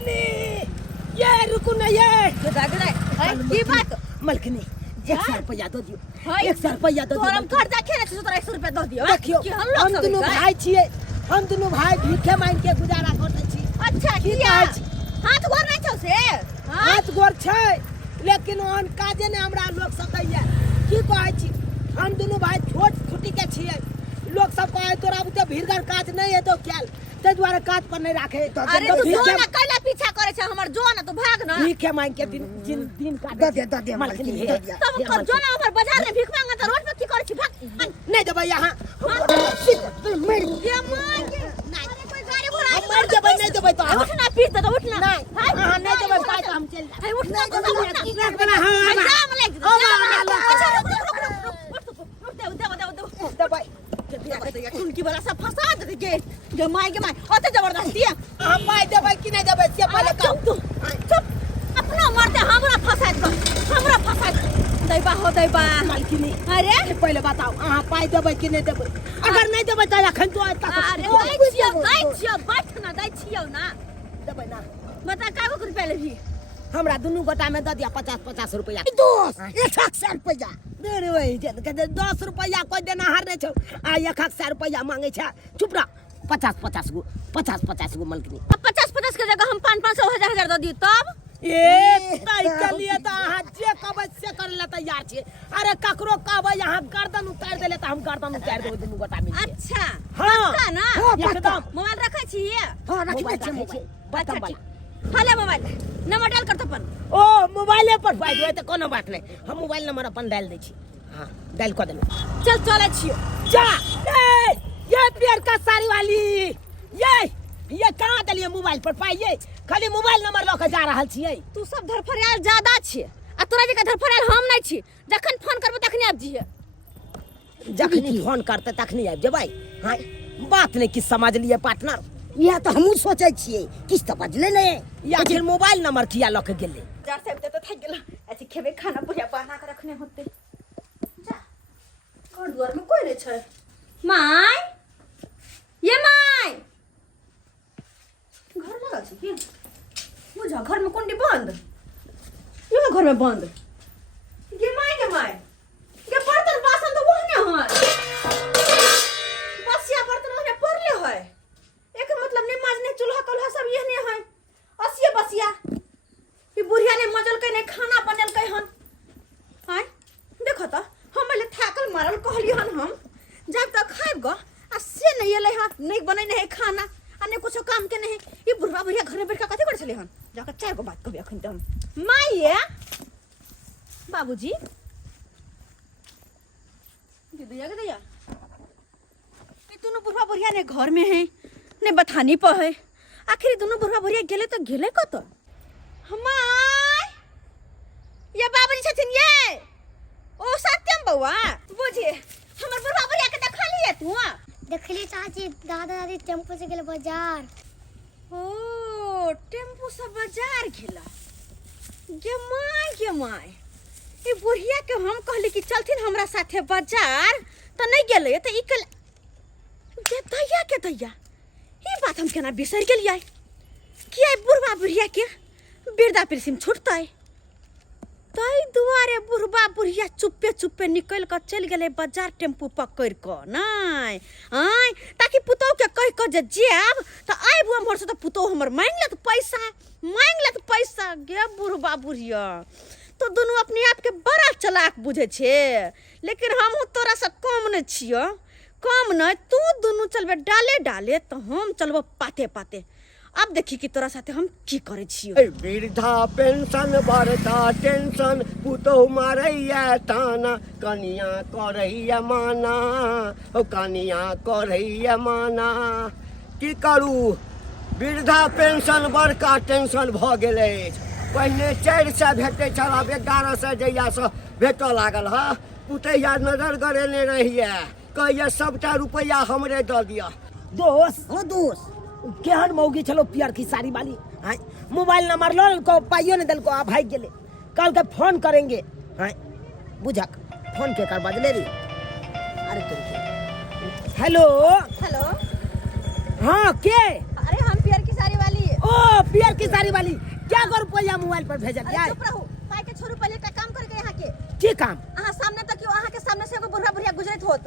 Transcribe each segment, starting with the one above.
मलकिनी ये रुको ना ये की बात मलकिनी 100 रुपया दो दियो 100 रुपया दो तोरम घर जाके ना 100 रुपया दो दियो देखियो हम दोनों भाई छिए हम दोनों भाई भीखे मांग के गुजारा करते छी अच्छा किया हाथ गोर नहीं छौ से हाथ गोर छै लेकिन ओहन काजे ने हमरा लोग सब दैया की कहै छी हम दोनों भाई छोट खुटी के छिए लोग सब कहे तोरा बुते भीड़गर काज नहीं है तो क्या ते द्वारा काज पर नहीं राखे तो अरे तू जो ना कैला पीछा करे छ हमर जो ना तू भाग ना भीखे मांग के दिन काट दे मलकिनी तब कर जो ना हमर बाजार में भीख मांगा त रोड पे की करे छी भाग नहीं देबै यहां तू मर के मांग अरे कोई गाड़ी घोड़ा हम मर देबै नहीं देबै तो उठ ना पीस दे उठ ना हां नहीं देबै पाई तो हम चल जाए उठ ना देख बना हां जाम लग दे उनकी बड़ा सा फंसा दे के माय ओते जबरदस्ती है हम पाई देबै कि नहीं देबै से पहले कह चुप अपना मरते हमरा फंसात दैबा हो दैबा मलकिनी अरे पहले बताओ अहाँ पाई देबै कि नहीं देबै अगर नहीं देबै त एखन तो अरे दै छियो बैठ ना दै छियो ना देबै ना बता कागो रुपया लेबी हमरा दुनू गोटा में द दिया 50 रुपया दोस्त 100 रुपया दे रे वही के 10 रुपया कोई देना हार नहीं छौ आ 100 रुपया मांगे छ चुप रह 50 गो मलकिनी अब 50 के जगह हम 500 1000 दे दी तब ए तई के लिए त अहाँ जे कहबै से करे ला तैयार छी अरे ककरो कहबै यहाँ गर्दन उतार देले त हम गर्दन उतार देबै दुनू गोटा मिल के अच्छा हां ना एकदम मोबाइल रखै छी हां रखै छी बता हले मोबाइल नंबर डाल कर अपन ओ मोबाइले पर बात होय त कोनो बात नहीं हम मोबाइल नंबर अपन डाल दै छी हां डाल कर देलु चल चले छियो जा ये प्यार का साड़ी वाली ये कहां दलिए मोबाइल पर पाइए खाली मोबाइल नंबर ल के जा रहल छियै तू सब धरफरियाल ज्यादा छी आ तोरा जे धरफरियाल हम नहीं छी जखन फोन करबे तखनी आब जिहे जखनी फोन करते तखनी आब जेबै हां बात नहीं कि समझ लिए पार्टनर यह तो हमहू सोचे छियै किछ तो बजले नहीं या फिर मोबाइल नंबर किया ल के गेले जार से तो थक गेल ऐसे खेबे खाना पूरा बना के रखने होते जा घर द्वार में कोई नहीं छै माय ये माय घर लगा छै की बुझा घर में कुंडी बंद ये घर में बंद ये माय ये बर्तन बासन तो वहने है बसिया बर्तन वहने पड़ले है एक मतलब ने माजने चूल्हा कल्हा सब यहने है असिया बसिया ई बुढ़िया ने मजल के ने खाना बनल के हन हाय देखो त हम ले थाकल मारल कहली हन हम जब तक खाइब ग आ से नहीं एले हां नहीं बने नहीं खाना आ ने कुछ काम के नहीं ई बुढ़िया घर में बैठ के कथि कर छले हन जाके चार गो बात कहबे अखन तम माये बाबूजी दीदी ई दोनों बुढ़िया ने घर में है ने बथानी पर है आखिर दोनों बुढ़िया गेले तो गेले कत हमाय ये बाबूजी छथिन ये ओ सत्यम बउआ बुझे हमर बुढ़िया के देखा लिए तू देखली चाची दादा दादी टेम्पो से गेले बाजार ओ टेम्पो से बाजार गेला गे माय ई बुढ़िया के हम कहली कि चलथिन हमरा साथे बाजार तो नहीं गेले तो ई कल के दैया ये बात हम केना बिसर गेलियै कि आई बुढ़वा बुढ़िया के बिरदा पिरसिम छुटतै तई दुआरे बुढ़वा बुढ़िया चुप्पे निकल कर चल गेले बाजार टेम्पू पकड़ क नहीं आय ताकि पुतौ के कह क जे जेब त आइ बुआ मोर से त पुतौ हमर मांग लेत पैसा गे बुढ़वा बुढ़िया तो दोनों अपने आप के बड़ा चालाक बुझे छे लेकिन हम तोरा से कम न छियो कम न तू दोनों चलबे डाले तो हम चलबो पाते अब देखी कि तोरा साथे हम की करे छियो वृद्धा पेंशन भरता टेंशन पुतो मारैया ताना कनिया करैया माना ओ कनिया करैया माना की करू वृद्धा पेंशन बड़का टेंशन भ गेलै पहिने 400 भेटै छल आब 1100 जइया से भेटऽ लागल ह पुतैया नजर गरेने रहिए कहिए सबटा रुपया हमरे दऽ दिया दोस्त केहन मौगी चलो पियर की साड़ी वाली हां मोबाइल नंबर लो को पाइयो ने दल को आ भाग गेले कल के फोन करेंगे हां बुझक फोन के कर बदले रे अरे तुम हेलो हेलो हां के अरे हम पियर की साड़ी वाली ओ पियर की साड़ी वाली क्या कर रुपया मोबाइल पर भेजल अरे जाए चुप रहू पाई के छोरू पहले एकटा काम करके यहाँ के की काम अहाँ सामने तक अहाँ के सामने से एगो बुढ़ा बुढ़िया गुजरत होत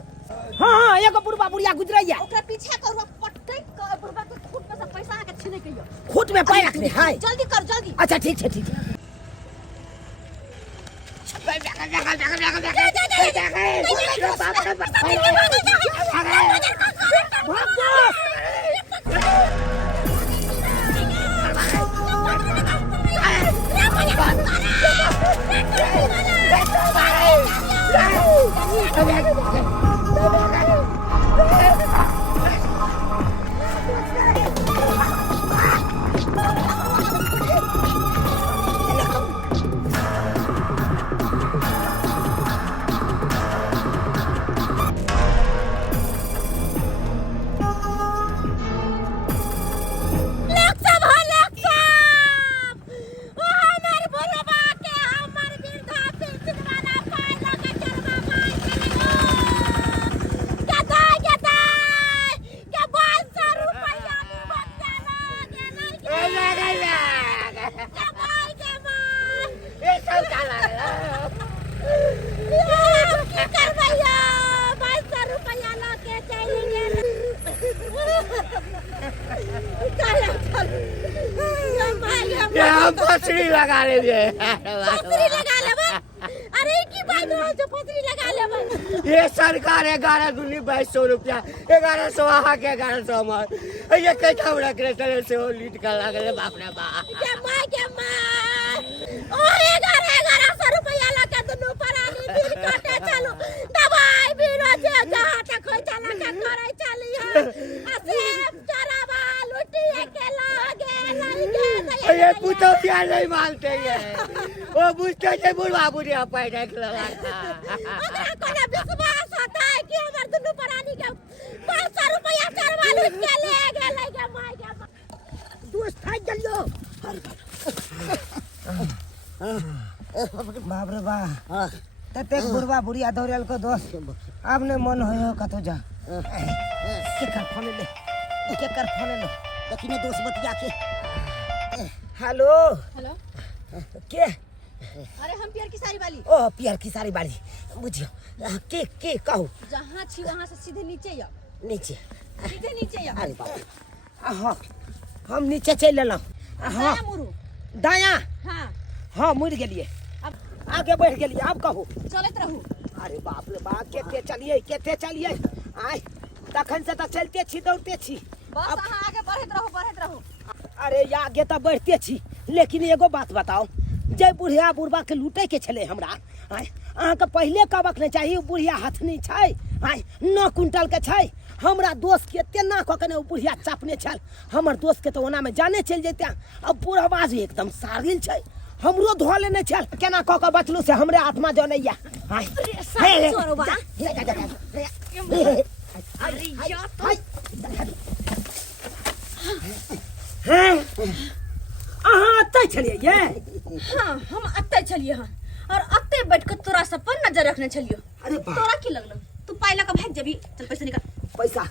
हाँ एगो बुढ़बा बुढ़िया गुजरैया ओकरा पीछे करू पटकै के बुढ़बा के खूट में से पैसा अहाँ के छीने के यो खूट में पाई रखले हाय जल्दी कर जल्दी अच्छा ठीक है ठीक है फसरी लगा लीजिए फसरी लगा लेबा अरे की बात हो जो फसरी लगा लेबा ये सरकार 11,2200 रुपया 1100 आहा के 1100 हमार ये कई हमरा करे चले से हो लीट का लागले बाप रे बाप के मां ओ 1100 रुपया लगा दुनु परानी बिल काटे चलो दवाई बिल जे जहां तक होय चला के करे चली असे चरावा लुटी के लागे नहीं ये पुतो प्यार नहीं मानते ये वो बुझते थे बुढ़वा बुढ़िया पैदा के लगा ओकरा कोना विश्वास होता है कि हमर दुनु परानी के 500 रुपया चरवा लूट के ले गेलै के माय के दोस्त थाक गेलियो बाप रे बा तते बुढ़वा बुढ़िया दौड़ल को दोस्त अब ने मन होयो कतो जा के कर फोन ले देखिने दोस्त बतिया के हेलो हेलो के अरे हम पियर की साड़ी वाली ओ पियर की साड़ी वाली बुझियो के कहू जहां छी वहां से सीधे नीचे या नीचे सीधे नीचे या अरे बाप हाँ हम नीचे चल लेलौ हाँ मुरु दाया हां हाँ मुड़ गेलिए अब आगे बढ़ गेलिए अब कहू चलत रहू अरे बाप रे बाप केते चलिए आय तखन से तक चलते छी दौड़ते छी बस अहाँ आगे बढ़त रहू अरे आगे तो बढ़ते छी लेकिन एगो बात बताओ जय बुढ़िया बुढ़बा के लूटे के छले हमरा आय अहाँ के पहले कहबक नहीं चाहिए बुढ़िया हथनी छै आय 9 कुंटल के छै हमरा दोस्त के तेना क के बुढ़िया चापने छल हमर दोस्त के तो ओना में जाने चल जेते अब बुढ़वा जे एकदम सारिल छै हमरो धो लेने छल केना क के बचलू से हमरे आत्मा जनैया आय सारी चोरबा अरे या तो अहाँ अत्ते छलिए ये हाँ हम अत्ते छलिए हाँ और अत्ते बैठ के तोरा सब पर नजर रखने छलियो अरे बाप तोरा की लगलो तू पाई लगा भाग जबी चल पैसा निकाल पैसा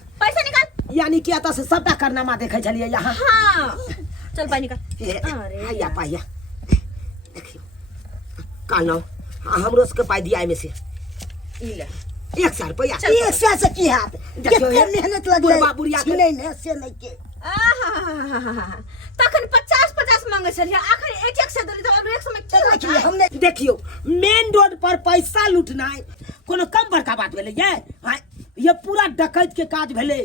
निकाल यानी कि आता से सबटा करनामा देखे छलिए यहाँ हाँ चल पाई निकाल अरे पाइया देखियो कहनो हमरो से पाई दिया में से ई ले 100 रुपया 100 से की हाथ कितने मेहनत लगले बुढ़िया छिनै ने से नहीं के तखन 50 मांगे छलिए आखिर एक से दली तो अब 100 में की देखिए हमने देखियो मेन रोड पर पैसा लूटना कोनो कम बड़का बात भेलै ये पूरा डकैत के काज भेलै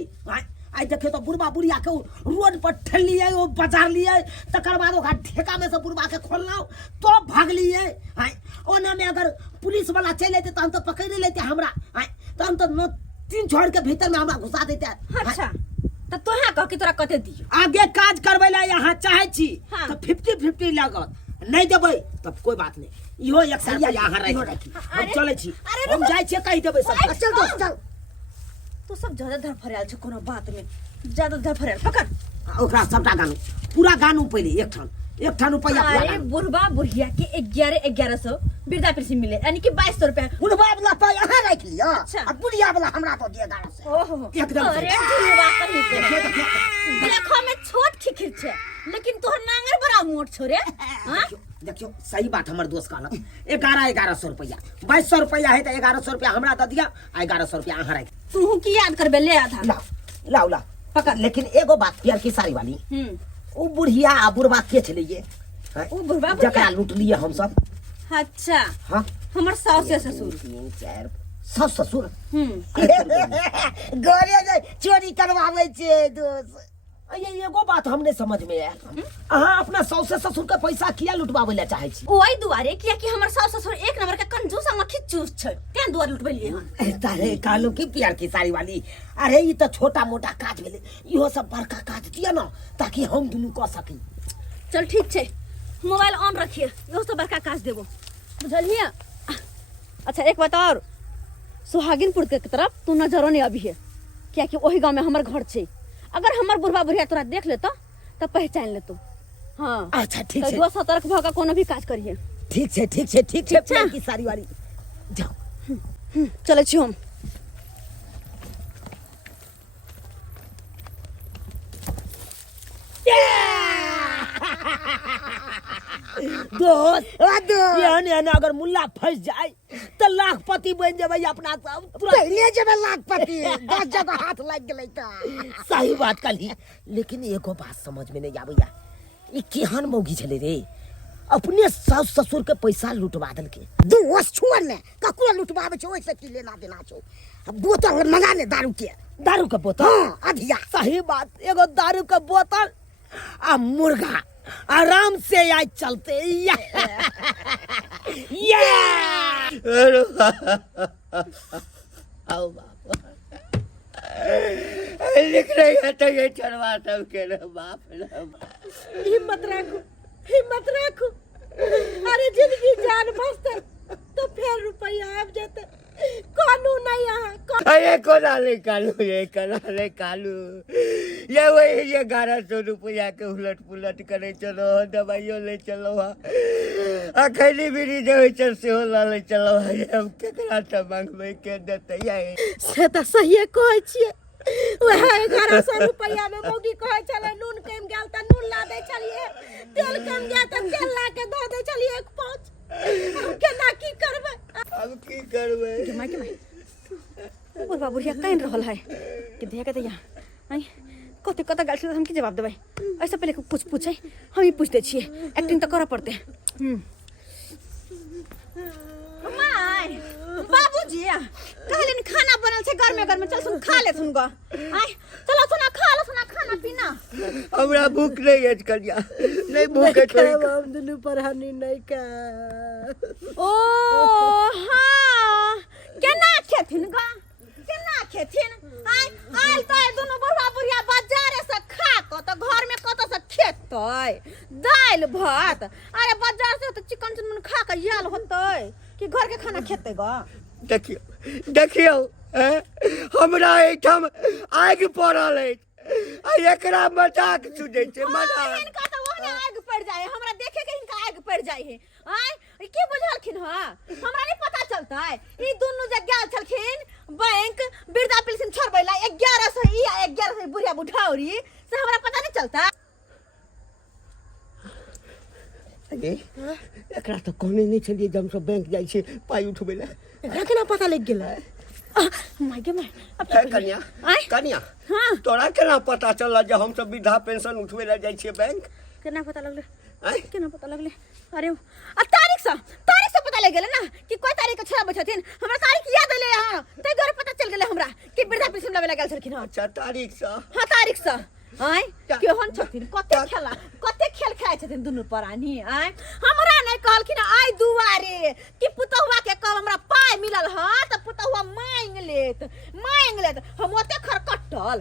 आई देखियो तो बुढ़बा बुढ़िया के रोड पर ठेलिए ओ बाजार लिए तकर बाद ओकरा ठेका में से बुढ़बा के खोललौ तो भागलिए ओना में अगर पुलिस वाला चले जेते त हम तो पकड़ लेते हमरा त हम तो 3 छोड़ के भीतर में हमरा घुसा देते अच्छा तो तोहा कह के तोरा कते दी आगे काज करबै ला यहाँ चाहे छी हाँ। तो 50-50 लागत नहीं देबै तब कोई बात नहीं इहो 100 रुपया यहाँ रख हम चले छी हम जाय छी कहि देबै सब चल दोस्त चल तू सब ज्यादा धर फरियाल छ कोनो बात में ज्यादा धर फरियाल पकड़ ओकरा सबटा गानू पूरा गानू पहले एक ठान एक ठा रुपया अरे बुढ़वा बुढ़िया के 1100 वृद्धा पेंशन मिले यानी कि 2200 रुपया। बुढ़वा वाला तो यहाँ रख लिया अच्छा। और बुढ़िया वाला हमरा तो दे 1100। ओहो एकदम अरे बुढ़वा कहीं के देखो में छोट खिखिर छे लेकिन तोहर नांगर बड़ा मोट छोरे। हां देखियो सही बात हमर दोस्त कहला 1100 रुपया 2200 रुपया है तो 1100 रुपया हमरा दे दिया 1100 रुपया अहाँ रख। तू की याद करबे ले आधा लाओ पकड़। लेकिन एगो बात प्यार की सारी वाली वो बुढ़िया आ बुढ़वा के चले ये वो बुढ़वा जकरा लूट लिए हम सब। अच्छा हाँ हमर सास या ससुर 3 4 सास ससुर घरे जाय चोरी करवावे छे दोस्त। ये एगो बात हमने समझ में आयल अहाँ अपना सास ससुर के पैसा किया लुटवावे ला चाहे छी? ओई दुआरे किया कि हमर सास ससुर एक नंबर के कंजूस आ मक्खी चूस छै तें दुआरे लुटबेलिए हम। तारे कालू की प्यार की सारी वाली अरे ये तो छोटा मोटा काज भेले इहो सब बड़का काज दिया ना ताकि हम दुनू क सकी। चल ठीक छे मोबाइल ऑन रखिए इहो सब बड़का काज देबो बुझलिए। अच्छा एक बात और सुहागिनपुर के तरफ तू नजरो नहीं अभी है क्या कि वही गांव में हमर घर छे अगर हमर बुढ़वा बुढ़िया तोरा देख लेतो तब पहचान लेतो। हाँ अच्छा ठीक तो है दो सतर्क भगा कोनो भी काज करिए। ठीक है प्यार की सारी वाली जाओ चले छी हम। दोस्त यानी अगर मुल्ला फंस जाए तो लाखपति बन जाबे अपना सब पहले जब लाखपति 10 जगह हाथ लग गेलै त। सही बात कली लेकिन एगो बात समझ में नहीं आबैया ई केहन मौगी छले रे अपने सास ससुर के पैसा लुटवा दल के। दोस्त छोड़ ने ककरो लुटवावे छो ओइसे की लेना देना छो। बोतल मंगा ले दारू के बोतल। हाँ अधिया सही बात एगो दारू के बोतल आ मुर्गा आराम से आज चलते आओ बाप लिख रही है तो ये चढ़वा सब के रे बाप रे। हिम्मत रखो अरे जिंदगी जान बचते तो फिर रुपया आब जाते कानून नहीं यहाँ। अरे कोना निकालू ये वही 1100 रुपया के उलट पुलट करे चलो दवाइयों ले चलो खैली बीड़ी जो है से हो ले चलो हम केकरा से मांगबे के देते से तो सही कहै छियै वह 1100 रुपया में मौगी कहै छले नून कम गेल त नून ला दे चलिए तेल कम गेल त तेल ला के दे दे चलिए 1 5 केना की करबै अब की करबै के माय बुढ़वा बुढ़िया काइन रहल है कि देख के यहाँ आई कते गाल से हम की जवाब देबै ऐसे पहले पूछे हम ही पूछते छिए एक्टिंग तो करऽ पड़ते। माय बाबूजी कहलिन खाना बनल छै घर में चल सुन खा ले सुन ग आई चलो सुना खा लो सुना खाना पीना। हमरा भूख नहीं है कलिया नहीं भूख है तो हम दुनू पढ़ानी नहीं का। ओ हां केना खेथिन ग केना खेथिन आई आइल तो दुनू बुढ़वा बुढ़िया बाजारे से खा क तो घर में कत से खेतै दाल भात अरे बाजार से तो चिकन खा के याल होतै कि घर के खाना खेतै ग। देखियो हमरा एठाम आग पड़ल है एकरा मजाक सुनै छै मजाक। इनका तो ओहने आग पड़ जाए हमरा देखे के इनका आग पड़ जाए है आई की बुझलखिन ह हमरा नहीं पता चलता है ई दोनों जे गेल छलखिन बैंक वृद्धा पेंशन छोड़बैला 1100 ई 1100 बुढ़िया बुढ़ाउरी से हमरा पता नहीं चलता। अरे एकरा तो कहने नहीं छलिए जब हम सब बैंक जाई छै पाई उठबै ला एकरा केना पता लग गेल माय गे माय अब कन्या हाँ तोरा केना पता चलल जे हम सब वृद्धा पेंशन उठबै ला जाई छियै बैंक? केना पता लगले केना पता लगले अरे आ तारीख से पता लग गेले ना कि कोई तारीख के छरा बैठथिन हमरा तारीख याद एले हां तै द्वारा पता चल गेले हमरा कि वृद्धा पेंशन लेवे लागल छलखिन। अच्छा तारीख से हां तारीख से आई केहन छथिन कते खेल खाय छथिन दुनू प्राणी आई हमरा नहीं कहलखिन आई दुआरे कि पुतहुआ के कब हमरा पाई मिलल ह त पुतहुआ मांग लेत हम ओते खरकटल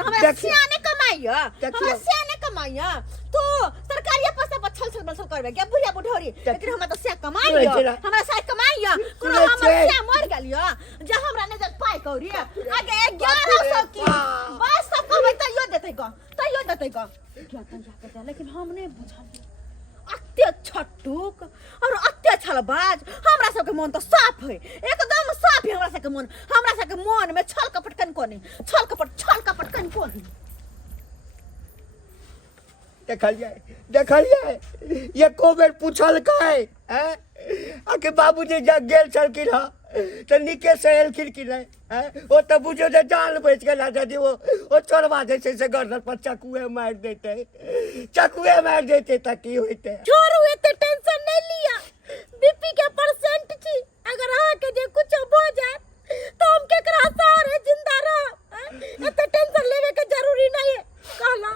हमरा सियाने कमाइया तू सरकारी पैसा छल छल बलछल करबे क्या बुढ़िया बुढ़ौरी लेकिन हमरा तो से कमाई सुनै यो छै ना? हमरा से कमाई यो कोनो सुनै हमर छै? से मर गेल यो जे हमरा ने जल पाई कौरी आगे 1100 की बस सब कहबै त यो देतै ग क्या त लेकिन हम नहीं बुझलिए अत्ते छटुक और अत्ते छलबाज हमरा सबके मन तो साफ है एकदम साफ है हमरा सबके मन में छल कपट कन कोनी छल कपट कन कोनी देखलिए ये को बेर पूछल काय आके बाबूजी जा गेल छलखिन ह त निके से एलखिन कि नहीं ओ त बुझो जे जान बच गेला यदि ओ चोरवा जे छै से गर्दन पर चाकुए मार देते त की होइते छोड़ू एते टेंशन नहीं लिया बीपी के परसेंट छी अगर आ के जे कुछ हो जाए तो हम केकरा सहारे जिंदा रह एते टेंशन लेवे के जरूरी नहीं है कहला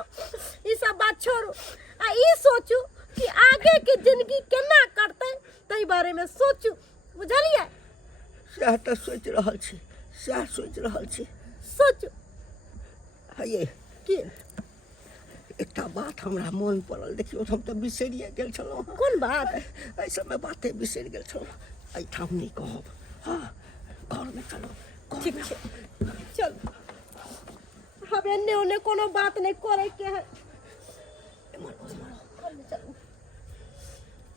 ई सब बात छोड़ू आ ई सोचू कि आगे की जिंदगी केना करते तई बारे में सोचू बुझलिए सएह त सोच रहल छी सोचू ये की एकटा बात हमरा मन पड़ल देखियो हम त बिसरिए गेल छलहुँ कौन बात एहि समय बाते बिसरि गेल छलहुँ एहिठाम नहीं कहब हाँ घर में चलो ठीक है चल हम एने ओने कोनो बात नहीं करे के है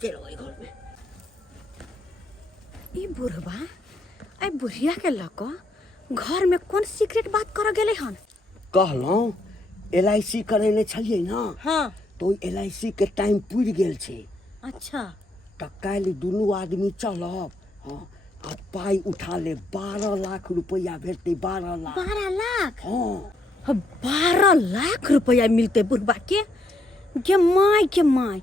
चलो ओहि घर में ई बुढ़वा आई बुढ़िया के लक घर में कौन सीक्रेट बात कर गेले हन कहलहुँ LIC करेने छलिए ना हाँ तो LIC के टाइम पुरि गेल छै अच्छा त काल्हि दुनू आदमी चलब हाँ आ पाई उठा ले 12 लाख रुपया भेटते 12 लाख 12 लाख हाँ 12 लाख रुपया मिलते बुढ़वा के माय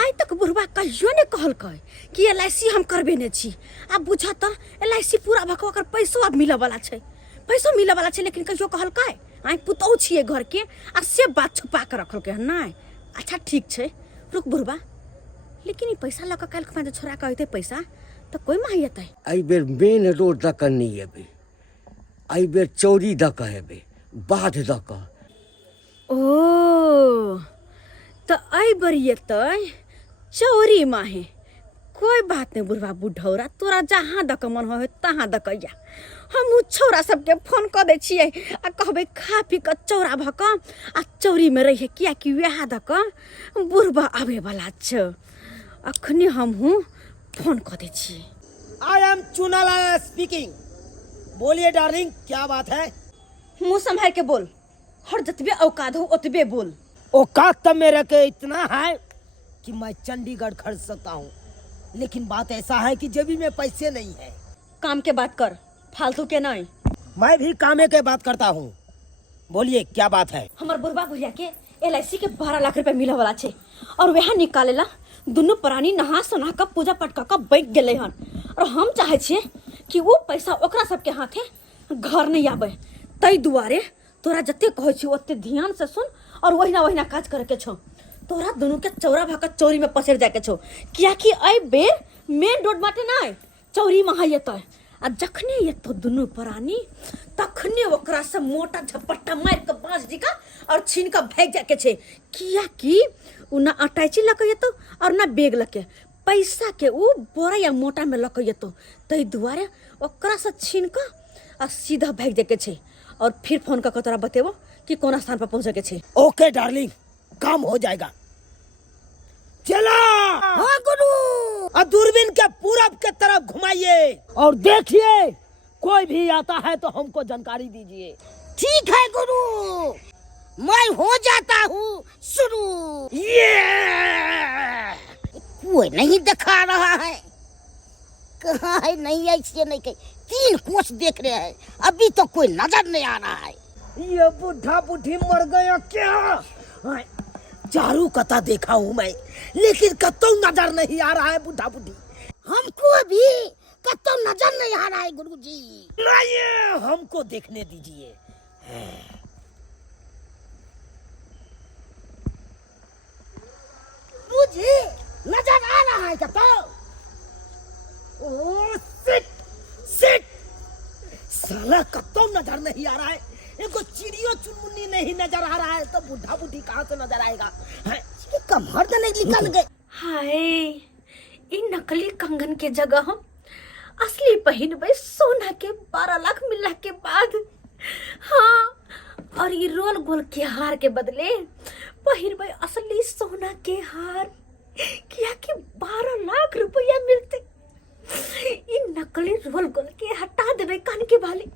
आज तक बुढ़वा कहियो ने कहलकै कि LIC हम करबे ने छी अब बुझा त LIC पूरा भक ओकर पैसो अब मिले वाला छै लेकिन कहियो कहलकै आई पुतौ छिए घर के आ से बात छुपा के रखलकै हन नहीं अच्छा ठीक छै रुक बुढ़वा लेकिन ई पैसा लक काल के छोरा के अइते पैसा त कोई माही एतै एहि बेर मेन रोड दऽ कऽ नहि एबै एहि बेर चौरी दऽ कऽ एबै बाध दऽ कऽ ओ तो आई बरियतै चौरी माहे कोई बात नहीं बुढ़वा बुढ़ौरा तोरा जहाँ दक मन हो तहाँ दकैया हम छौरा सबके फोन कर दे छियै आ कहबै खा पी के चौरा भक आ चौरी में रहिए किया कि वह दक बुढ़वा आवे वाला छ अखनी हमहू फोन कर दे छियै आई एम चुनालाल स्पीकिंग बोलिए डार्लिंग क्या बात है मुंह संभाल के बोल हर जतबे औकात हो ओतबे बोल औकात तो मेरे के इतना है कि मैं चंडीगढ़ खर्च सकता हूँ लेकिन बात ऐसा है कि जेबी में पैसे नहीं है काम के बात कर फालतू के नहीं मैं भी कामे के बात करता हूँ बोलिए क्या बात है हमार बुढ़वा बुढ़िया के LIC के 12 लाख रुपया मिले वाला छे और वह निकालेला दोनों प्राणी नहा सोना का पूजा पाठ का बैठ गेले हन और हम चाहे छे कि वो पैसा ओकरा सबके हाथे घर नहीं आवे तई दुआरे तोरा जते कहै छी ओते ध्यान से सुन और वहीना काज करे के छो तोरा दोनों के चौरा भाका चौरी में पसर जाए के छो किया कि आई बेर मेन रोड बाटे नहीं चौरी में येतै आ जखने येतो दोनों प्राणी तखने ओकरा से मोटा झपट्टा मार के बांस दिका और छीन के भाग जाए के छे किया कि उ ना अटैची लके येतो और ना बेग लके पैसा के उ बोरा या मोटा में लके येतो तई दुआरे ओकरा से छीन के आ सीधा भाग जाए के छे और फिर फोन करके तोरा बतेबो कि कोना स्थान पर पहुंचे के छे ओके डार्लिंग काम हो जाएगा चला हाँ गुरु अब दूरबीन के पूरब के तरफ घुमाइए और देखिए कोई भी आता है तो हमको जानकारी दीजिए ठीक है गुरु मैं हो जाता हूँ शुरू कोई नहीं दिखा रहा है कहाँ है नहीं ऐसे नहीं कहीं 3 कोस देख रहे हैं अभी तो कोई नजर नहीं आ रहा है ये बुढ़ा बुढ़ी मर गया क्या हाँ, चारों कता देखा हूँ मैं लेकिन कतौ नजर नहीं आ रहा है बुढ़ा बुढ़ी हमको भी कतो नजर नहीं आ रहा है गुरुजी नहीं हमको देखने दीजिए गुरुजी नजर आ रहा है कतो ओ सिट साला कतौ नजर नहीं आ रहा है इनको चिड़ियों चुनमुनी नहीं नजर आ रहा है तो बुढ़ा बुढ़ी कहाँ से नजर आएगा कमर तो नहीं निकल गए हाय इ नकली कंगन के जगह हम असली पहिनबे सोना के 12 लाख मिलला के बाद। हाँ, और ये रोल गोल के हार के बदले पहिनबे असली सोना के हार, क्या कि 12 लाख रुपया मिलते। इ नकली रोल गोल के हटा देबे कान के बाली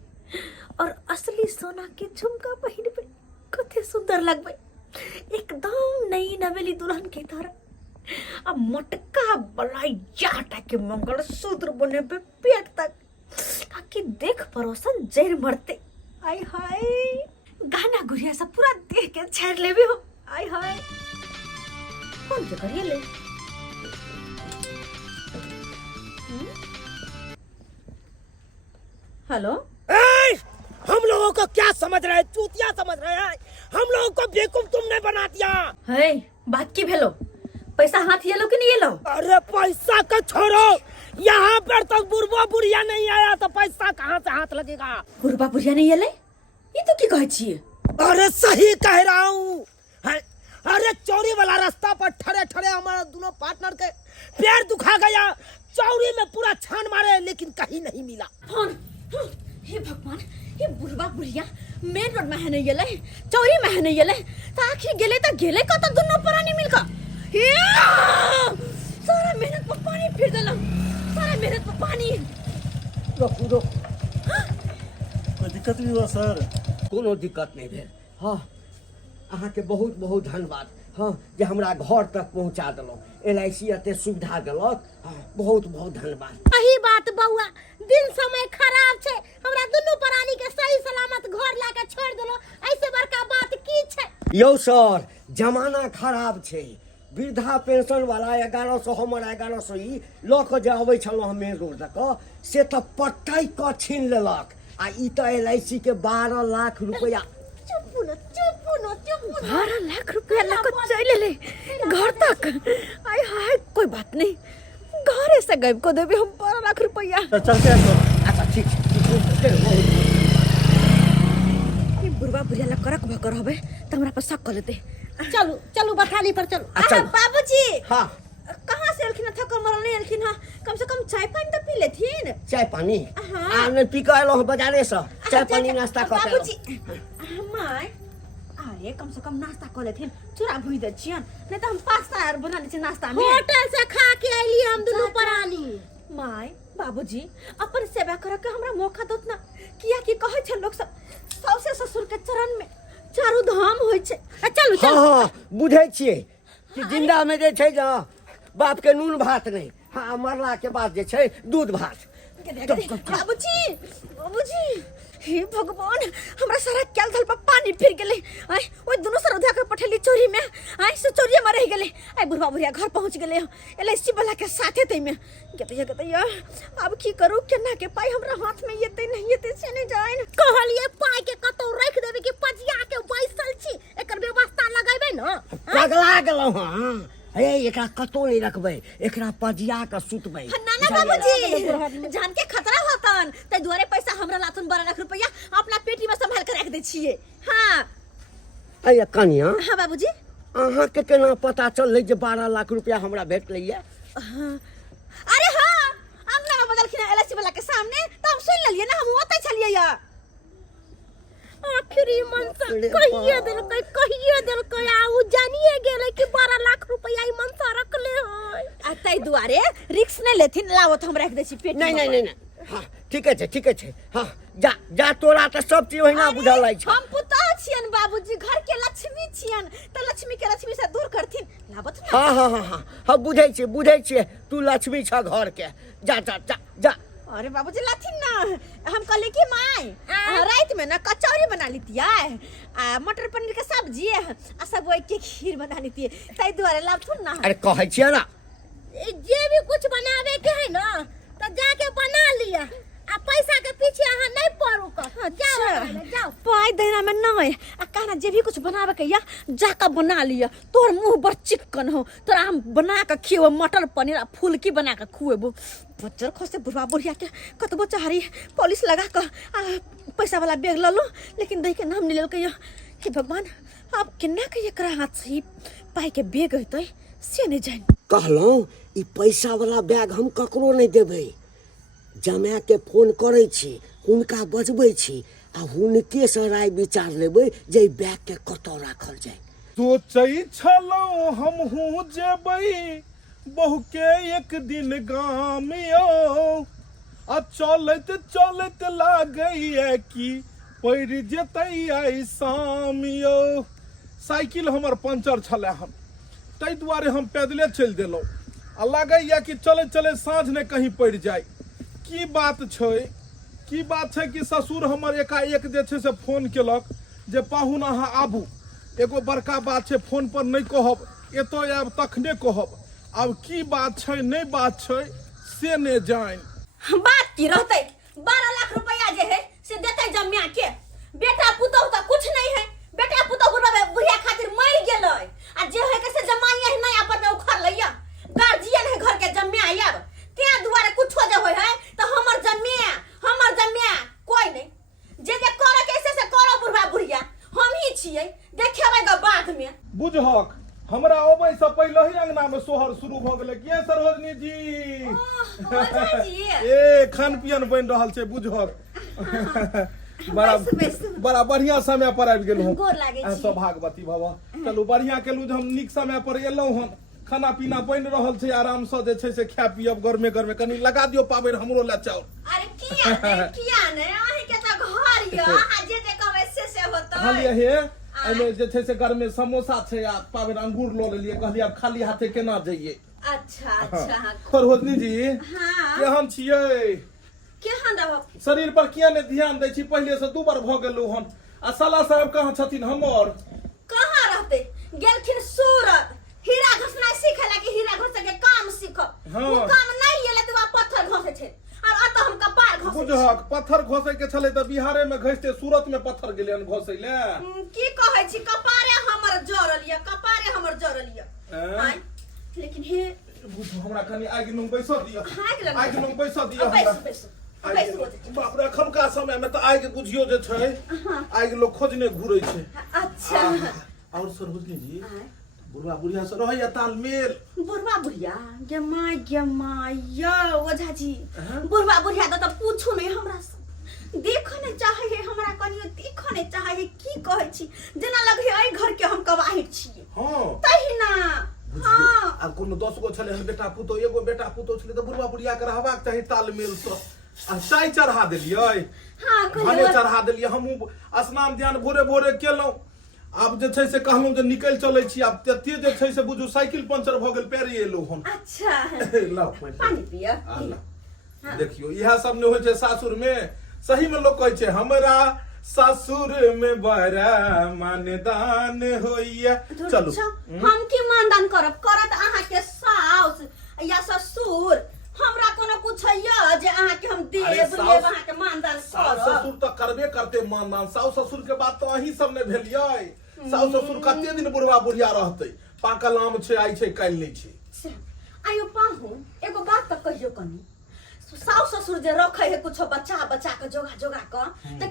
और असली सोना के झुमका पहिनबे, कते सुंदर लगबे, एकदम नई नवेली दुल्हन की तरह। अब मटका बलाई जाटा के मंगलसूत्र बने पे पेट तक, ताकि देख परोसन जैर मरते। आय हाय, गाना गुड़िया सब पूरा देख के छेड़ लेबे हो। आय हाय, कौन के करिए ले? हेलो, हम लोगों को क्या समझ रहे हैं? चूतिया समझ रहे हैं? हम लोगों को बेवकूफ तुमने बना दिया। है बात की भेलो? पैसा हाथ ये लो कि नहीं ये लो? अरे पैसा का छोड़ो, यहाँ पर तो बुढ़वा बुढ़िया नहीं आया तो पैसा कहाँ से हाथ लगेगा? बुढ़वा बुढ़िया नहीं ये ले? ये तो की कहै छिए? अरे सही कह रहा हूँ। अरे चोरी वाला रास्ता पर ठड़े ठड़े हमारा दोनों पार्टनर के पैर दुखा गया। चौरी में पूरा छान मारे लेकिन कहीं नहीं मिला। फोन, हे भगवान, ये बुढ़वा बुढ़िया मेन रोड में है नहीं ये ले, चौरी में है नहीं ये ले, तो आखिर गेले का तो दोनों परानी मिलका। सारा मेहनत पर पानी फिर देला, सारा मेहनत पर पानी। रुक कोई दिक्कत भी हुआ सर? कोनो दिक्कत नहीं भेल। हाँ, अहाँ के बहुत बहुत धन्यवाद। हाँ, जे हमरा घर तक पहुँचा देलहुँ, LIC एते सुविधा देलक। हाँ, बहुत बहुत धन्यवाद। सही बात बउआ, दिन समय खराब छे, हमरा दुनू प्राणी के सही सलामत घर लाके छोड़ देलो, ऐसे बड़का बात की छे? यौ सर, जमाना खराब छे। वृद्धा पेंशन वाला 1100 हमर 1100 ई लऽ कऽ जे अबै छलहुँ हम मेन रोड तक, से तऽ पट्टाई कऽ छीन लेलक। आ ई तऽ LIC के 12 लाख रुपया। चुप न 12 लाख रुपया लेकर चले ले घर तक। आय हाय, कोई बात नहीं, घरे से गायब को देबे हम 12 लाख रुपया। तो चलते हैं सर। अच्छा ठीक छै। ये बुढ़वा बुढ़िया ला करक भकर हबे त हमरा पर शक कर लेते। चलू चलू बथाली पर चलू। अच्छा बाबूजी, हाँ, कहाँ से एलखिन? थकल मरल नहीं एलखिन? हाँ, कम से कम चाय पानी तो पी लेथिन। चाय पानी? हाँ। आ नहीं पी कऽ एलहुँ बाजारे से। चाय पानी नाश्ता कऽ के बाबूजी, माय, अरे कम से कम नाश्ता कर लेथिन, चूड़ा भूज दे छियन, नहीं तो हम पास्ता यार बना ले छी नाश्ता में। होटल से खा के आइली हम दुनू प्राणी। माय, बाबूजी, अपन सेवा करे के हमरा मौका दत ना, किया कि कहै छै लोग सब साउसे ससुर के चरण में चारू धाम होय छै। चलू हाँ हाँ, बुझै छियै कि जिंदा में जे छै जे बाप के नून भात नहीं, हाँ मरला के बाद जे छै दूध भात। बाबूजी, बाबूजी, हे भगवान, हमरा सारा कैल धल पर पानी फिर गेले। आय ओइ दोनों सर उधा के पठेली चोरी में, आय से चोरिया में रह गेले। आय बुढ़वा बुढ़िया घर पहुंच गेले, LIC वाला के साथे तई में गतैया। अब की करू, केना के पाई हमरा हाथ में येते नहीं येते से नहीं जाय। कहलिए पाई के कतौ रख देबे कि पजिया के बैसल छी, एकर व्यवस्था लगाइबे न। पगला गेलहुँ। हाँ, हे एकरा कतौ नहीं रखबै, एकरा पजिया के सुतबै। ना बाबूजी, जान के खतरा होतन, तै दुआरे पैसा हमरा लाथुन 12 लाख रुपया अपना पेटी में संभाल के रख दे छिए। हाँ अरे कनिया, हाँ बाबूजी, अहाँ के केना पता चललै जे 12 लाख रुपया हमरा भेटलै ये? अरे हाँ, अंगना में बदलखिन LIC वाला के सामने, तो हम सुन लेलिए ना, हम ओतै छलिए या। आखिरी मनसा कहिए देलकै आ उ जानिए गेलै कि 12 लाख रुपया ई मनसा रखले है। आ तै दुआरे रिक्स नहीं लेथिन, लावत हम रख दे छी पेटी में। नहीं। हाँ, ठीके छै। हाँ, जा तोरा तऽ सब चीज ओहिना बुझल अछि। हम पुतौह छियन बाबूजी, घर के लक्ष्मी छियन, त लक्ष्मी के लक्ष्मी से दूर करथिन, लावत ना। हाँ, बुझै छियै तू लक्ष्मी छ घर के। जा। अरे बाबूजी लाथिन ना, हम कहले कि माय रात में ना कचौड़ी बना लीतिए आ मटर पनीर के सब्जी आ सब के खीर बना लीतिए, तै दुआरे लाथुन ना। अरे कहै छियै ना, जे भी कुछ बनावे के है ना तो जाके बना लिया, आ पैसा के पीछे अहाँ नहीं पड़ू कर। जाओ पाई देना में नहीं, आ कहना जे भी कुछ बनावे के या जाकर बना लिया। तोर मुंह बड़ चिकन हो, तोरा हम बना के खियो मटर पनीर आ फुलकी बना के खुएबो। बच्चर खोसे बुढ़वा बुढ़िया के कतबो चाहरी पुलिस लगा कर पैसा वाला बैग ल लो, लेकिन दही के नाम नहीं लेल के। हे भगवान, अब केना के एकरा हाथ से पाई के बैग होतै से नहीं जान। कहलहुँ ई पैसा वाला बैग हम ककरो नहीं देबै। जमाए के फोन करै छी, हुनका बजबै छी आ हुनके से राय विचार लेबै जे ई बैग के कतऽ राखल जाय। सोचै छलहुँ हमहूँ जेबै बहू के एक दिन गाम यौ, आ चलैत चलैत लागैए कि पड़ि जेतै आइ शाम यौ। साइकिल हमर पंचर छलै हन, ताहि दुआरे हम पैदले चलि देलहुँ आ लागैए कि चलैत चलैत साँझ ने कहीं पड़ि जाय। की बात छै कि ससुर हमर एकाएक जे छै से फोन केलक जे पाहुन अहाँ आबू। एगो बड़का बात छै, फोन पर नहीं कहब, एतो आब तखने कहब। अब की बात छै नहीं बात छै से ने जान। बात की रहते 12 लाख रुपया जे है से देते जम्या के। बेटा पुतोह तो कुछ नहीं है, बेटा पुतोह बुढ़िया खातिर मर गेलै आ जे है के से जमाइया है नया पर उखड़ लैया। गार्जियन है घर के जम्या आब ते दुआरे कुछो जे होय है तो हमर जम्या कोई नहीं। जे करे कैसे से करो बुढ़वा बुढ़िया हम ही छियै, देखेबै ग बाद में। बुझहक हमरा अबै से पहिले ही अंगना में सोहर शुरू भ गेलै। के सरोजनी जी ए खान पियन बन रहल छै बुझहक। बड़ा बढ़िया समय पर आबि गेलहुँ। सौभाग्यवती भव। चलू बढ़िया केलू जे हम नीक समय पर एलहुँ हन। खाना पीना बन रहल छै, आराम से जे छै से खा पियब गरमे गरमे। कनी लगा दियो पाबनि हमरो ला चाउर। अरे किया ने अहीं के त घर य आ जे कहबै से होतै। कहलिए हे एमे जे छै से गरमे समोसा छै आ पाबनि अंगूर ल लेलिए। कहलिए अब खाली हाथे केना जइए। अच्छा सरोजनी जी हाँ केहन छियै? केहन रहब? शरीर पर किया ने ध्यान दै छी? पहिले से 2 बार भ गेलू हन। आ साला साहब कहाँ छथिन हमर? कहाँ रहते? गेलखिन सूरत हीरा घसना सीखे लगे। हीरा घसे के काम सीखब। हाँ। वो काम नहीं एले तो पत्थर घसे छे और अत हम कपार घसे। बुझहक पत्थर घसे के छले त बिहारे में घसते सूरत में पत्थर गेलियन घसे ले। की कहै छी कपारे हमर जरल य, कपारे हमर जरल य। हां लेकिन हे बुझो हमरा कनी आगि नुम बैसो दियो। आगि नुम बैसो दियो। बैस बाप रे एखनका समय में त आगि बुझियो जे छै आगि लोग खोजने घुरै छै। अच्छा और सरोजनी जी बुढ़वा बुढ़िया से रहैया तालमेल? बुढ़वा बुढ़िया गे माय यो ओझा जी बुढ़वा बुढ़िया तो पूछू नहीं हमरा से। देखो ने चाहे है हमरा कनियो देखो ने चाहे है। की कहै छी जेना लगे है घर के हम कबाहिर छी। हां तही ना। हां अब कोनो 10 गो छले बेटा पुतो, एगो बेटा पुतो छले त बुढ़वा बुढ़िया के रहबाक चाही तालमेल से। आ चाय चढ़ा देलियै। हां भने चढ़ा देलियै। हमहू स्नान ध्यान भोरे भोरे केलहुँ। आब जे छै से कहलहुँ जे निकल चलै छी। आब तते जे छै से बुझू साइकिल पंचर भ गेल, पैरे एलहुँ हम। अच्छा लाओ पानी पिया। देखियो इहा सब ने होइ छै सासुर में। सही में लोग कहै छै हमरा ससुर में बड़ा मानदान होइया। चलू हम की मानदान करत अहाँ के सास या ससुर? हमरा कोनो कुछ है जे अहाँ के हम देब अहाँ के मानदान सास करब? ससुर तो करबे करते मानदान। सास ससुर के बात तो अहीं सब ने भेलियै। सास ससुर कते दिन बुढ़वा बुढ़िया रहतै? पाकल आम छै आइ छै काल्हि नहीं छै। आयो पाहु एगो बात त कहियो कनी। सास ससुर जे रखे है कुछ बच्चा के जोगा क त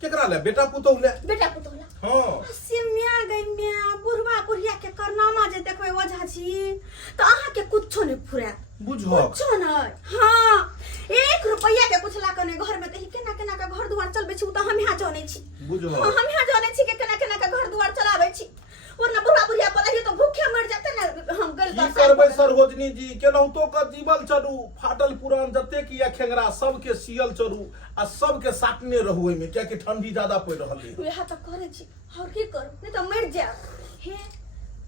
केकरा ले बेटा पुतौह ले। हां सिमिया गइमिया बुढ़वा बुढ़िया के करनामा जे देखबै ओझा जी त अहाँ के कुछो नहीं फुरात। बुझो कुछो नहीं। हां 1 रुपया के पुछला कने घर में त केना के घर दुआर चलबै छी त हम यहाँ जानै छी। बुझो हम यहाँ जानै छी के केना के घर दुआर चलाबै छी। वरना बुढ़वा बुढ़िया पर रही तो भूखे मर जाते ना। हम गल की करबै सरोजनी जी? केनाहुतो का जीवल चढ़ू, फाटल पुरान जते की या खेंगरा सबके सियल चढ़ू आ सबके साटने रहू एमे, किया कि ठंडी ज्यादा पड़ रहल है। यह त करे छी और की करू नहीं तो मर जाब। हे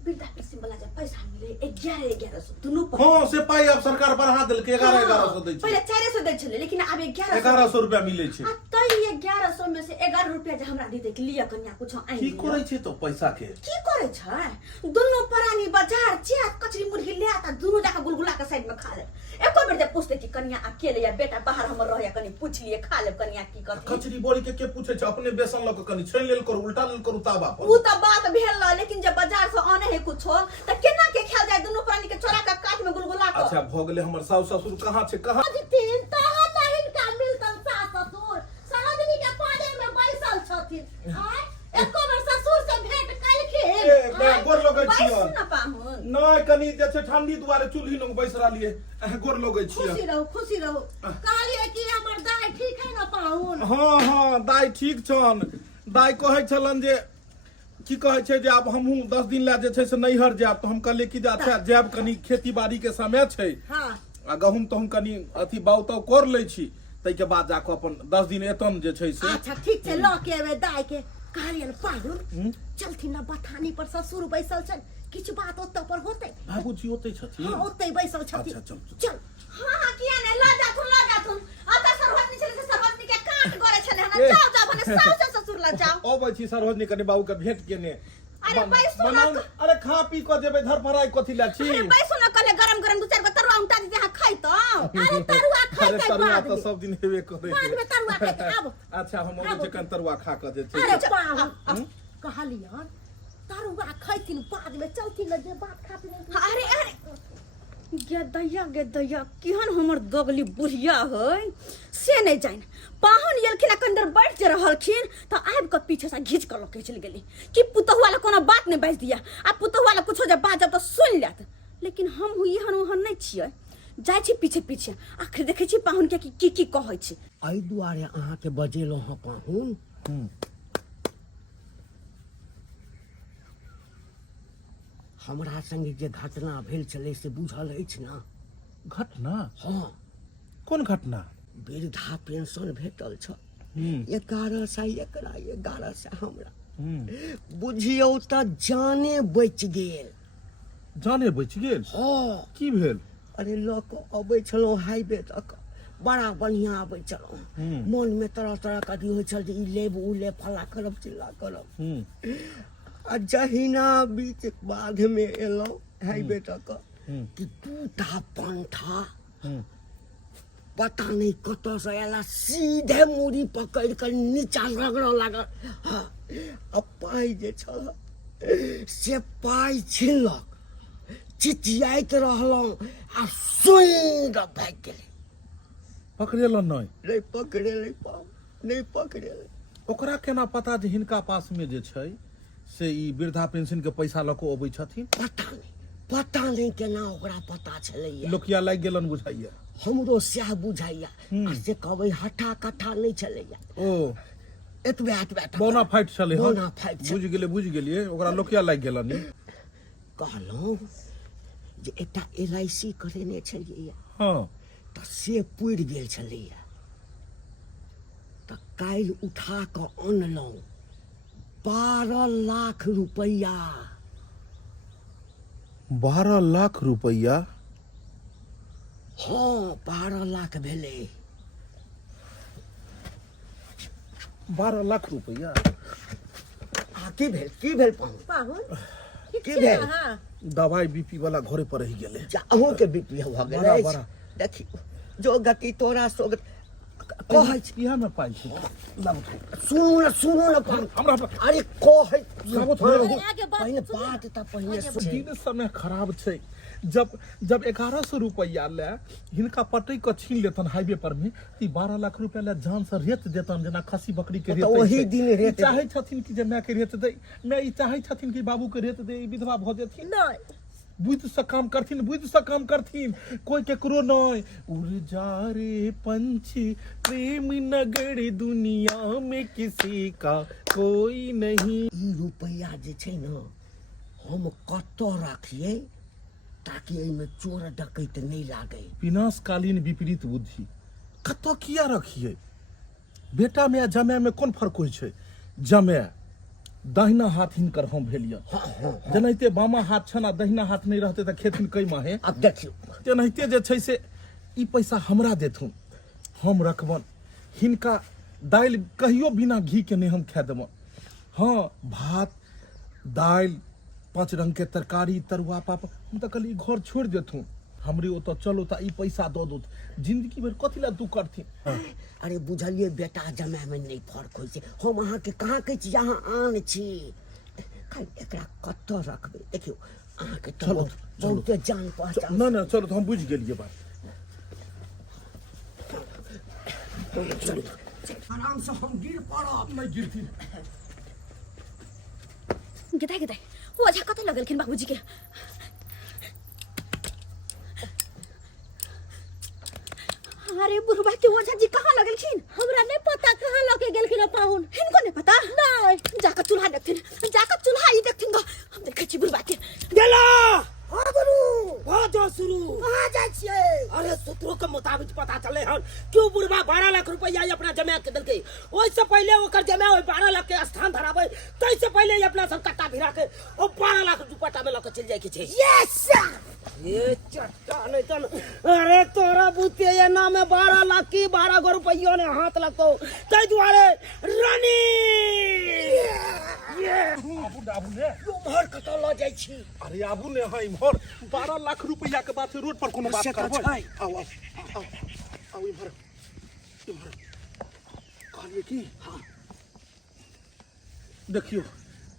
वृद्धा पेंशन वाला जे पैसा मिले 1100 दोनों पर। हां से पाई अब सरकार बढ़ा देलकै 1100 दै छै। पहले 400 दै छले लेकिन अब 1100 रुपया मिले छै। आ तई 1100 में से 11 रुपया जे हमरा दे के लिया कन्या कुछ आइन। की करे छै तो पैसा के? की करे छै? दोनों परानी बाजार चाट कचरी मुर्गी ले आता दोनों जाके गुलगुला के साइड में खा ले। एको बेर जे पूछते कि कन्या अकेले या बेटा बाहर हमर रहया कनी पूछ लिए खा ले कन्या की करती। कचरी बोरी के पूछे छै? अपने बेसन ल के कनी छइन लेल करू, उल्टा लेल करू ताबा पर। उ त बात भेल ल लेकिन जब बाजार से आने है कुछो त केना के खाल जाय? दोनों प्राणी के चोरा के काट में गुलगुला के। अच्छा भ गेले हमर सास ससुर कहाँ छै? कहाँ तीन तहा नहीं का मिलतन सास ससुर सरोजनी के पाले में बैसल छथिन। एको बेर ससुर से भेंट कलखिन? ए मैं गोर लगै छियन। बैस न पाहुन। नहीं कनी जे छै ठंडी दुआरे चूल्ही लग बैस रहलिए गोर लगै छियै खुशी रहो कहलिए कि हमर दाई ठीक है ना पाहुन हाँ दाई ठीक छन दाई कहै छलन जे की कहै छै जे आब हमहूँ 10 दिन ला जे छै से नैहर जायब तो हम कहलिए कि जे अच्छा जायब कनी खेती बाड़ी के समय छै हाँ आ गहूम तो हम कनी अथी बाउ तो कर लै छी तै के बाद जाके अपन 10 दिन एतन जे छै से अच्छा ठीक छै ल के एबे दाई के कहलिए पाहुन चलथिन ना बथानी पर ससुर बैसल छन किछ बात ओत पर होतै बाबूजी ओतै छथिन हाँ ओतै बैसल छथिन अच्छा चल चल हाँ किया नहीं ला जाथुन आता सरहदनी चले से सरहदनी के काट करे छले हना जाओ भने सास ससुर ला जाओ अबै छी सरहदनी कनी बाबू के भेंट केने अरे बैसो ना अरे खा पी क जेबै धर फराई कथि ला छी अरे बैसो ना कले गरम दू चार गो तरुआ उंटा दी जहां खाई तो अरे तरुआ खाई अरे के तरुआ बाद तो सब दिन हेबे करे बाद में तरुआ खाई के आब अच्छा हम अबै छी कन तरुआ खा क जे छै अरे पाहुन कहलिए तरुआ खैथिन बाद में चलथिन ना जे बात खातिर अरे गे दैया केहन हमर दोगली बुढ़िया है से नहीं जाइन पाहुन एलखिन कंदर बैठ जे रहलखिन तो आबि के पीछे से घींच के लके चल गेली कि पुतहुआ ला कोनो बात नहीं बाज दिया आ पुतहुआ ला कुछो जे बाजब तो सुन लेत लेकिन हम एहन ओहन नहीं छियै जाय छी पीछे आखिर देखे छी पाहुन के की कहै छी एहि दुआरे अहाँ के बजेलहुँ हँ पाहुन हमरा संगे जे घटना भेल छलै से बुझल अछि ना घटना हाँ कोन घटना वृद्धा पेंशन भेटल छ 1100 एकरा 1100 हमरा बुझियौ तऽ जाने बचि गेल जाने बचि गेल हाँ की भेल अरे लऽ कऽ अबै छलहुँ हाईवे तक बड़ा बढ़िया अबै छलहुँ मन में तरह तरह कथी होइ छल जे ई लेब उ लेब फला करब चिल्ला करब आ जहिना बीच बाध में एलहुँ हाईवे तक कि दूटा पंथा पता नहीं कतऽ से एला सीधे मूड़ी पकड़ कर नीचा रगड़ लागल आ पाई जे छल से पाई छिनलक चिचियाइत रहलहुँ आ सुंग भागि गेलै पकड़ेल नहीं पकड़ेलै पाऊ नहीं पकड़ेलै ओकरा केना पता जे हिनका पास में जे छै से ई वृद्धा पेंशन के पैसा लऽ कऽ अबै छथिन पता नहीं केना ओकरा पता छलैया लोकिया लागि गेलन बुझाइया हमरो सएह बुझाइया आ से कहबै हट्ठा कट्ठा नहीं छलैया ओ एतबे बोना फाइट छलै हँ बोना फाइट बुझ गेलियै ओकरा लोकिया लागि गेलन कहलहुँ जे एकटा LIC करेने छलियै हाँ तऽ से पुरि गेल छलैया तऽ काल्हि उठा कऽ अनलहुँ 12 लाख रुपैया 12 लाख रुपैया हाँ 12 लाख भेलै 12 लाख रुपैया की भेल पाहुन की भेल दवाई बीपी वाला घरे पर रहि गेलै अहूँ के बीपी भऽ गेल बड़ा देखियौ जो गति तोरा सो कहै छी इहा में पाइ छै सुनू न हमरा अरे कहै पहिने बात तऽ पहिने दिन समय खराब छै जब 1100 रुपैया ले हिनका पटै के छीन लेतन हाईवे पर में 12 लाख रुपया ले जान से रेत देतन जेना खस्सी बकरी के रेत वही दिन रेत चाहे छथिन कि जे माय के रेत दे मैं ई चाहे छथिन कि बाबू के रेत दे विधवा भ जेथिन नहीं बुझ से काम करथिन कोई केकरो नहीं उड़ जा रे पंछी प्रेम नगर दुनिया में किसी का कोई नहीं ई रुपैया जे छै न हम कतऽ राखिए ताकि एहिमे चोर डकैत नहीं लागे विनाशकालीन विपरीत बुद्धि कतऽ किया रखिए बेटा में जमाय में कोन फर्क होइ छै जमाय दाहिना हाथ हिनकर हम भेलिए जेनाहिते बामा हाथ छन आ दहिना हाथ नहीं रहते तऽ खेथिन कई माहे अब देखियो तेनाहिते जे छै से ई पैसा हमरा देथुन हम रखबन हिनका दालि कहियो बिना घी के नहीं हम खा देबन हाँ भात दालि 5 रंग के तरकारी तरुआ पापड़ हम तऽ कहली घर छोड़ देथुन हमरे ओतऽ चलो तऽ ई पैसा दऽ दो जिंदगी भर कथी ला तू करथिन अरे बुझलिए बेटा जमाय में नहीं फर्क होइ छै हम अहाँ के कहाँ कहै छी अहाँ आन छी खाली एकरा कतऽ रखबै देखियो अहाँ के चलो, बहुते जान पहचान ना चलो तो हम बुझ गेलिए बात आराम से हम गिर पड़ब नहीं गिरथिन गिदाई वो अच्छा कतऽ लगलखिन बाबूजी के अरे बुढ़वा के ओझा जी कहाँ लगलखिन? हमरा नहीं पता कहाँ लगे गेलखिन पाहुन। हिनको नहीं पता? नहीं। जाकर चूल्हा देखथिन, जाकर चूल्हा ही देखथिन ग। हम देखे छी बुढ़वा के। गेला हाँ गुरु हो जो शुरू कहाँ जाइ छिए? अरे सूत्रों के मुताबिक पता चले हन क्यों बुढ़वा 12 लाख रुपया अपना जमा के दिलके। ओइसे पहले ओकर जमा 12 लाख के स्थान धरावे, तइसे पहले अपना सब कट्टा भिरा के ओ 12 लाख दुपट्टा में लके चल जाए के छे। यस ये चट्टा नहीं तन। अरे तोरा बुते ये नाम में 12 लाख की 12 गो रुपया ने हाथ लगतो तई दुआरे रानी ये आबू ने उमर कतो ल जाइ छी। अरे आबू ने हां इमहर 12 लाख रुपया के बात रोड पर कोनो बात करबै। आओ आओ आओ आओ इमहर इमहर कहलिए की हां देखियो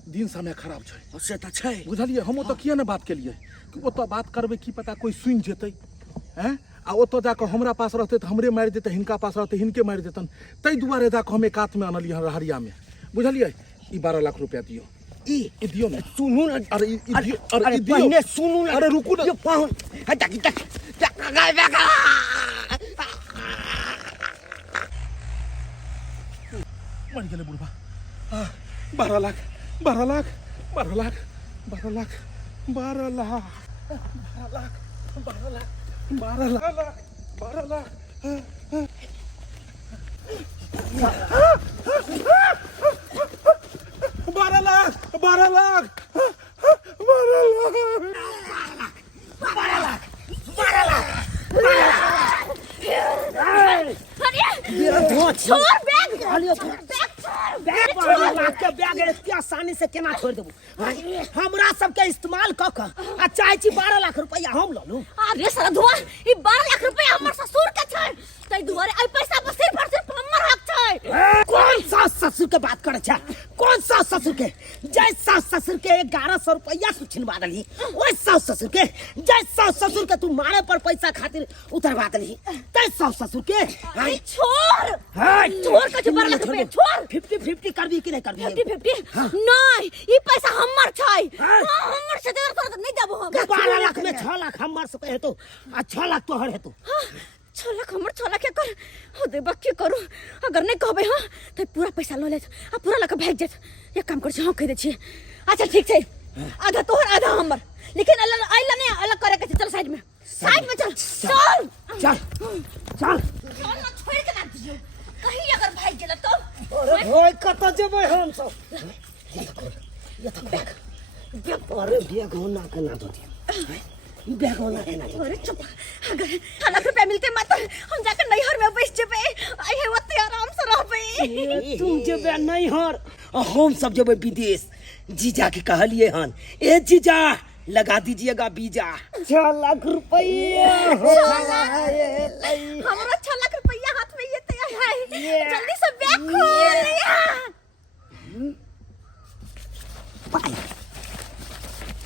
दिन समय खराब छै से त छै बुझलिए। हम ओतऽ किया ने बात केलिए कि ओतऽ बात करबै की पता कोई सुनि जेतै हैं आ ओतऽ जाके हमरा पास रहतै त हमरे मारि देतै, हिनका पास रहतै हिनके मारि देतन। तै दुआरे जाके हम एक हाथ में आनलिए रहरिया में बुझलिए। ई 12 लाख रुपया दियो। ई दियो ना सुनू ना। अरे ई दियो। अरे ई दियो पहले सुनू ना। अरे रुकू ना। ये पाहुन हटा की तक मर गेले बुढ़वा। 12 लाख 12 लाख 12 लाख 12 लाख 12 लाख 12 लाख 12 लाख 12 लाख 12 लाख 12 लाख 12 लाख 12 लाख छोड़ बैग। बैग 12 लाख के बैग इतनी आसानी से केना छोड़ देबू? हमरा सबके इस्तेमाल क क आ चाहे छी 12 लाख रुपया हम ल लू। अरे साला धुआ ई 12 लाख रुपया हमर ससुर के छै। तै दुआरे आई पैसा पर सिर्फ हमर हक छै। कौन सास ससुर के बात करे छा? कौन सास ससुर के? जय सास ससुर के 1100 रुपया सुछिनवा दली। ओए सास ससुर के जय सास ससुर के तू मारे पर पैसा खातिर उतरवा दली। तै सास ससुर के अरे छोड़ हां छोड़ के 12 लाख रुपया छोड़। 50-50 करबी कि नहीं करबी? 50-50 नहीं ई पैसा हमर छै। हाँ। हां हमर छै तो नहीं देबो हम। 12 लाख में 6 लाख हमर से हेतु आ 6 लाख तोहर हेतु। 6 लाख हमर 6 लाख के कर हो देबा की करू? अगर नहीं कहबे हां तो पूरा पैसा ल ले आ पूरा लाख भाग जात। एक काम कर छी हम कह दे छी। अच्छा ठीक छै आधा तोहर आधा हमर, लेकिन अलग आइला नहीं अलग करे के। चल साइड में चल चल चल चल चल ना छोड़ के ना दियो कहीं अगर भाग गेला तो। अरे होय कत जेबै हम सब? ये तो बैग अरे बैग होना के ना दो दियो। बैग होना है ना। अरे चुप। अगर 6 लाख रुपया मिलते मत हम जाकर नैहर में बैठ जेबे। आई है ओते आराम से रहबे। तुम जेबे नैहर हम सब जेबे विदेश। जीजा के कहलिए हन ए जीजा लगा दीजिएगा वीजा। 6 लाख रुपया हमरा 6 लाख रुपया हाथ में ये तैयार है। जल्दी से बैग खोल।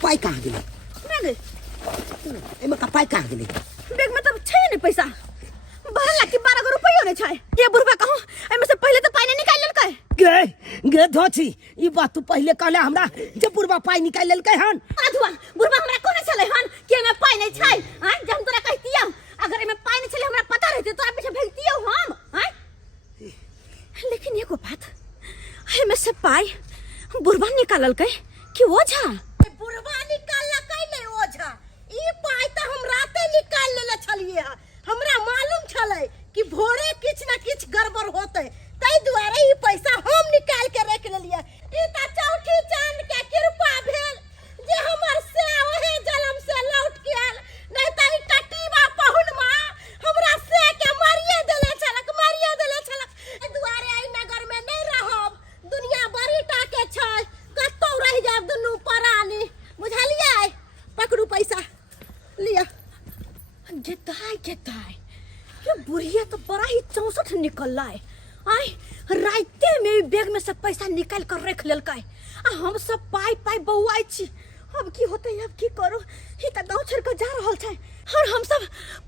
पाई कहाँ गेलै? नहीं एमे का पाई कहाँ गेलै? बैग में तो छै नहीं पैसा। 12 लाख की 12 रुपया नहीं छै। ये बुढ़वा कहूं एमे से पहले तो पाई नहीं निकाल लेलकै। गे धोची ई बात तू पहले कहले हमरा जे बुढ़वा पाई निकाल लेलकै हन। अधुआ बुढ़वा हमरा कोने चले हन कि एमे पाई नहीं छै। हां जब हम तोरा कहतिया अगर एमे पाई नहीं चले हमरा पता रहते तोरा पीछे भेजतियो हम। हां लेकिन एगो बात एमे से पाई बुढ़वा निकाललकै कि ओझा? बुढ़वा निकाललकै नहीं ओझा। ई पाई त हम राते निकाल लेले छलिए। हमरा मालूम छलै कि भोरे किछ न किछ गड़बड़ होतै, तै दुआरे ई पैसा हम निकाल के रख लेलिए। ई त चौठी चांद के कृपा भेल जे हमर से ओहे जन्म से लौट के आयल। नहीं त ई टटीबा पहुनमा हमरा से के मारिए देले छलक। ए दुआरे ई नगर में नहीं रहब। दुनिया बड़ी टाके छै, कतौ रह जाब दुनू परानी। बुझलिए? पकड़ू पैसा लिया। गेदाय ये बुढ़िया तो बड़ा ही 64 निकल है। आई राते में बैग में से पैसा निकाल कर रख लेलकै आ हम सब पाई पाई बौआई छी। अब की होते अब की करू? ही त गांव छोड़ के जा रहल छै और हम सब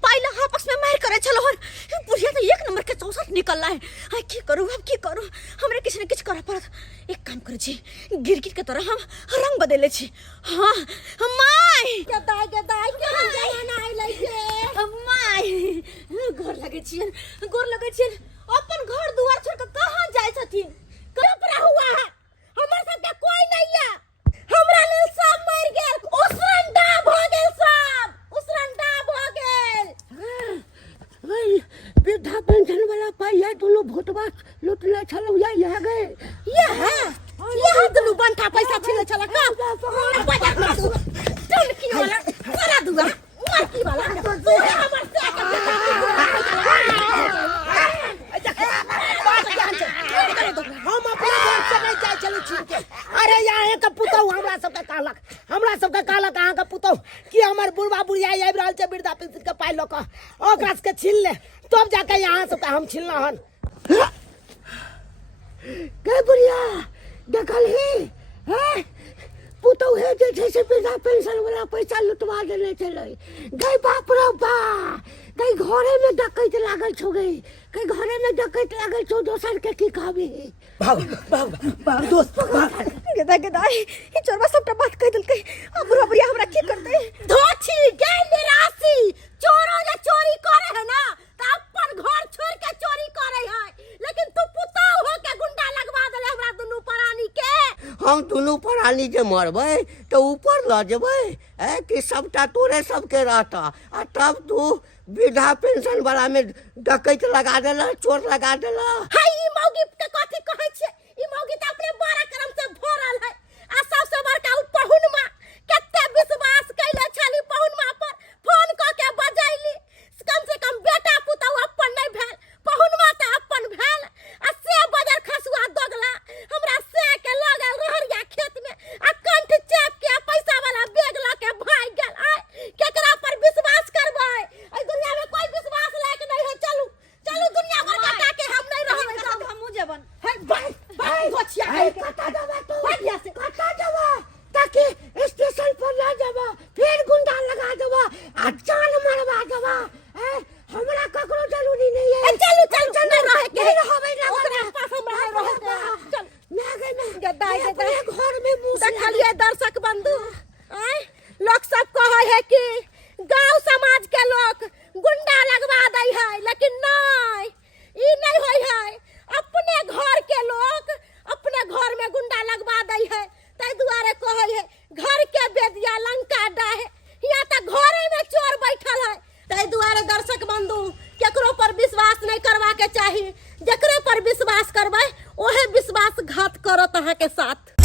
पाई ला आपस में मार करे चलो। और बुढ़िया तो 1 नंबर के 64 निकल है। आई की करू अब की करू? हमरे किसी ने कुछ करे पड़त। एक काम करे छी गिरगिट के तरह हम रंग बदले छी। हां माई गदाई के जमाना आइलै के। माई घर लगे छी चलो भोटवा लूट ले चलो ये गए ये दुनु बंठा पैसा छिले चला का बाजार में तू टनकी वाला करा दूंगा मारकी वाला तू हमर से हम अपने घर से नहीं जाए चलो छीन के। अरे यहाँ का पुतौ हमरा सबके कहलक अहाँ का पुतौ कि हमर बुढ़वा बुढ़िया आबि रहल छै वृद्धा पेंशन के पाइ लऽ कऽ ओकरा सबके छीन ले तब जाके यहाँ सबके हम छीनला हन। के बुढ़िया देखल ही पुतौ है जे से वृद्धा पेंशन वाला पैसा लुटवा देले चले गई बाप रे बा कई घरे में डकैत लागल छो गई कई घरे में डकैत लागल छो दोसर के की कहबे भाग दोस्त भाग। गदा ई चोरवा सबटा बात कह देलकै अब बुढ़िया हमरा की करतै धोछी गई निराशी चोरो जे चोरी करे है ना त अपन घर छोड़ के चोरी करे है लेकिन तू पुतौ हो के गुंडा लगवा देले हमरा दुनू प्राणी के। हम दुनू प्राणी जे मरबै तो ऊपर ल जेबै कि सबटा तोरे सबके रहता आ तब तू वृद्धा पेंशन वाला में डकैत लगा देला चोर लगा देला। हाय ई मौगी के कथि कहै छै ई मौगी त अपने बड़ा कर्म से भरल है आ सबसे बड़का उ पहुनमा कते विश्वास कैले छली पहुनमा पर फोन क के बजैली कम से कम बेटा पुतौ अपन नहीं भेल पहुनमा त अपन भेल आ से बजर खसुआ दोगला हमरा से के लगल रहरिया खेत में आ कंठ चेप के पैसा वाला बैग ल के भाग गेल आय केकरा पर विश्वास करबै ए दुनिया में कोई विश्वास लायक नहीं है। चलू चलू दुनिया भर का के हम नहीं रहबै सब हमहु जेबन है भाई घोचिया कटा दबा तो बढ़िया से कटा दबा ताकि स्टेशन पर ले जाबा फिर गुंडा लगा देबा आ जान मारवा देबा हमरा ककरो जरूरी नहीं है। चलू चल नहीं रहे के रहबै ना ओकरा पास हम रहे चल मैं गई मैं गद्दाई अपने घर में मुंह से देखलिए दर्शक बंधु लोग सब कहे है कि गांव समाज के लोग गुंडा लगवा दे है लेकिन नहीं ई नहीं होय है अपने घर के लोग अपने घर में गुंडा लगवा दे है तै दुआरे कहे है घर के बेदिया लंका डाहे यहाँ तक घरे में चोर बैठल है तै दुआरे दर्शक बंधु केकरो पर विश्वास नहीं करवा के चाहिए जकरे पर विश्वास करबै ओहे विश्वासघात करत अहाँ के साथ।